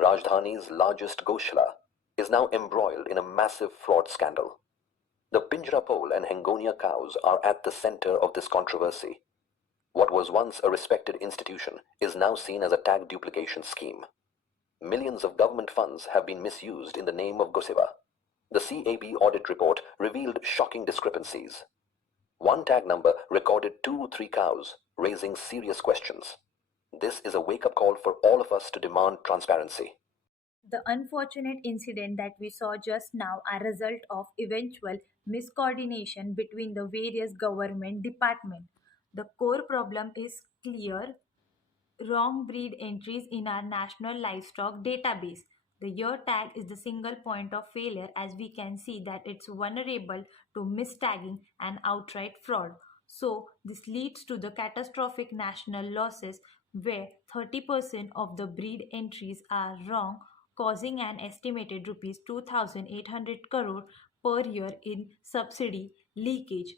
Rajdhani's largest Goshala, is now embroiled in a massive fraud scandal. The Pinjarapole and Hengonia cows are at the center of this controversy. What was once a respected institution is now seen as a tag duplication scheme. Millions of government funds have been misused in the name of Goseva. The CAB audit report revealed shocking discrepancies. One tag number recorded 2-3 cows, raising serious questions. This is a wake-up call for all of us to demand transparency. The unfortunate incident that we saw just now are a result of eventual miscoordination between the various government departments. The core problem is clear wrong breed entries in our national livestock database. The year tag is the single point of failure, as we can see that it's vulnerable to mistagging and outright fraud. So this leads to the catastrophic national losses where 30% of the breed entries are wrong, causing an estimated rupees 2,800 crore per year in subsidy leakage.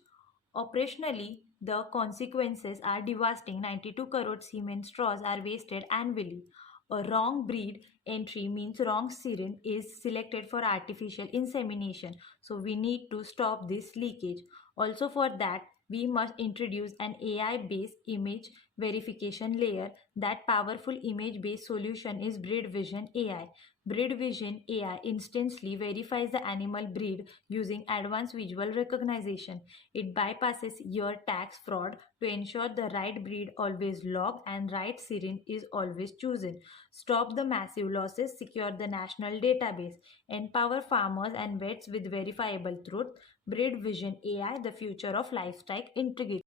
Operationally, the consequences are devastating. 92 crore semen straws are wasted annually. A wrong breed entry means wrong semen is selected for artificial insemination. So we need to stop this leakage. Also for that, we must introduce an AI-based image verification layer. That powerful image-based solution is Breed Vision AI. Breed Vision AI instantly verifies the animal breed using advanced visual recognition. It bypasses your tax fraud to ensure the right breed always logged and right semen is always chosen. Stop the massive losses, secure the national database, empower farmers and vets with verifiable truth. Breed Vision AI, the future of livestock integrity.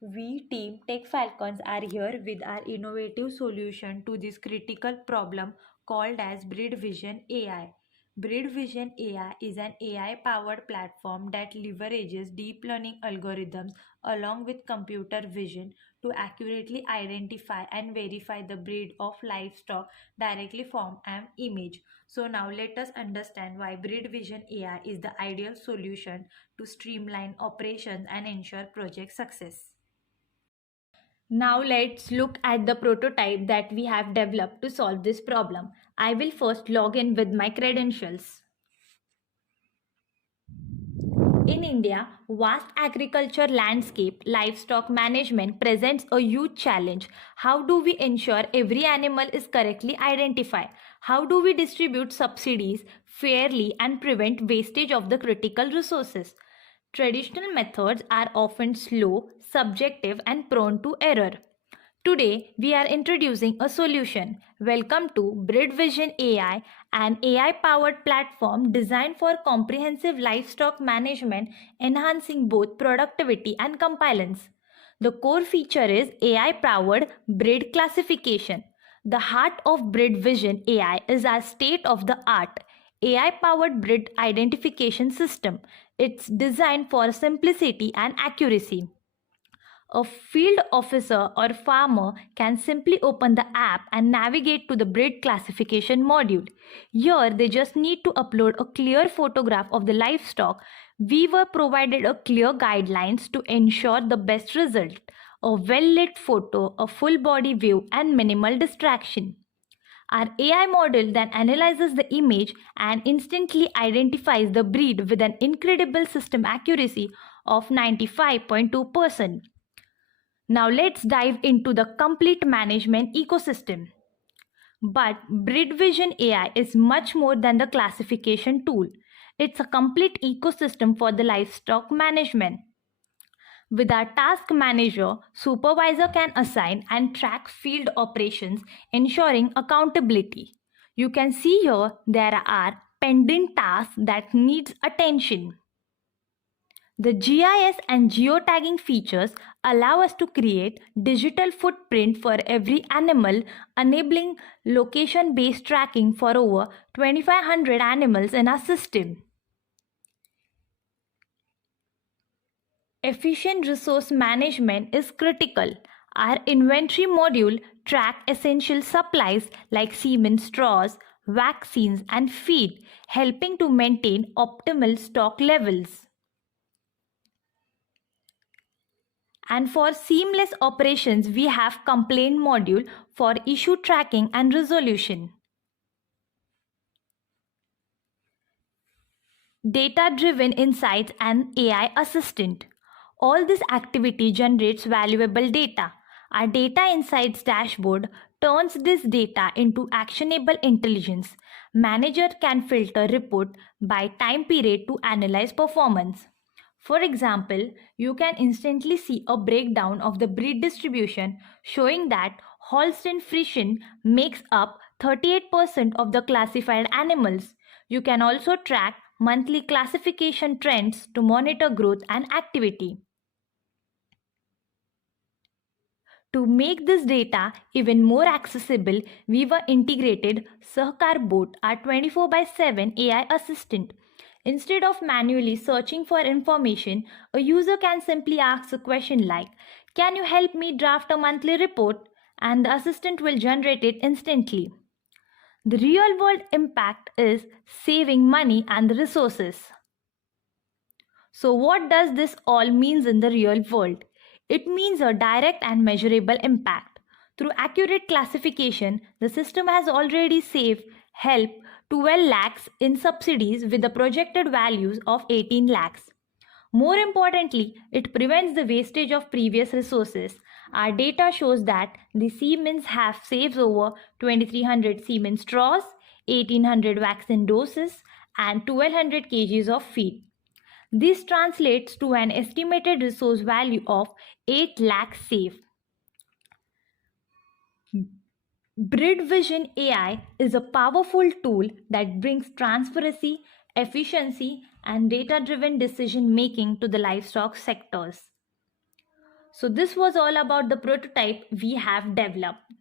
We Team Tech Falcons are here with our innovative solution to this critical problem called as Breed Vision AI. Breed Vision AI is an AI-powered platform that leverages deep learning algorithms along with computer vision to accurately identify and verify the breed of livestock directly from an image. So now let us understand why Breed Vision AI is the ideal solution to streamline operations and ensure project success. Now let's look at the prototype that we have developed to solve this problem. I will first log in with my credentials. In India, vast agriculture landscape, livestock management presents a huge challenge. How do we ensure every animal is correctly identified? How do we distribute subsidies fairly and prevent wastage of the critical resources? Traditional methods are often slow, subjective, and prone to error. Today, we are introducing a solution. Welcome to Breed Vision AI, an AI-powered platform designed for comprehensive livestock management, enhancing both productivity and compliance. The core feature is AI-powered breed classification. The heart of Breed Vision AI is our state-of-the-art AI-powered breed identification system. It's designed for simplicity and accuracy. A field officer or farmer can simply open the app and navigate to the breed classification module. Here, they just need to upload a clear photograph of the livestock. We were provided a clear guidelines to ensure the best result. A well-lit photo, a full body view, and minimal distraction. Our AI model then analyzes the image and instantly identifies the breed with an incredible system accuracy of 95.2%. Now let's dive into the complete management ecosystem. But Breed Vision AI is much more than the classification tool. It's a complete ecosystem for the livestock management. With our task manager, supervisor can assign and track field operations, ensuring accountability. You can see here there are pending tasks that needs attention. The GIS and geotagging features allow us to create digital footprint for every animal, enabling location-based tracking for over 2,500 animals in our system. Efficient resource management is critical. Our inventory module tracks essential supplies like semen straws, vaccines, and feed, helping to maintain optimal stock levels. And for seamless operations, we have complaint module for issue tracking and resolution. Data-driven insights and AI assistant. All this activity generates valuable data. Our data insights dashboard turns this data into actionable intelligence. Manager can filter report by time period to analyze performance. For example, you can instantly see a breakdown of the breed distribution showing that Holstein Friesian makes up 38% of the classified animals. You can also track monthly classification trends to monitor growth and activity. To make this data even more accessible, we were integrated Sahkar Bot, our 24/7 AI assistant. Instead of manually searching for information, a user can simply ask a question like, "Can you help me draft a monthly report?" and the assistant will generate it instantly. The real world impact is saving money and the resources. So what does this all means in the real world? It means a direct and measurable impact. Through accurate classification, the system has already saved help 12 lakhs in subsidies with the projected values of 18 lakhs. More importantly, it prevents the wastage of previous resources. Our data shows that the Siemens have saved over 2300 Siemens straws, 1800 vaccine doses, and 1200 kgs of feed. This translates to an estimated resource value of 8 lakh saved. BreedVision AI is a powerful tool that brings transparency, efficiency, and data-driven decision making to the livestock sectors. So this was all about the prototype we have developed.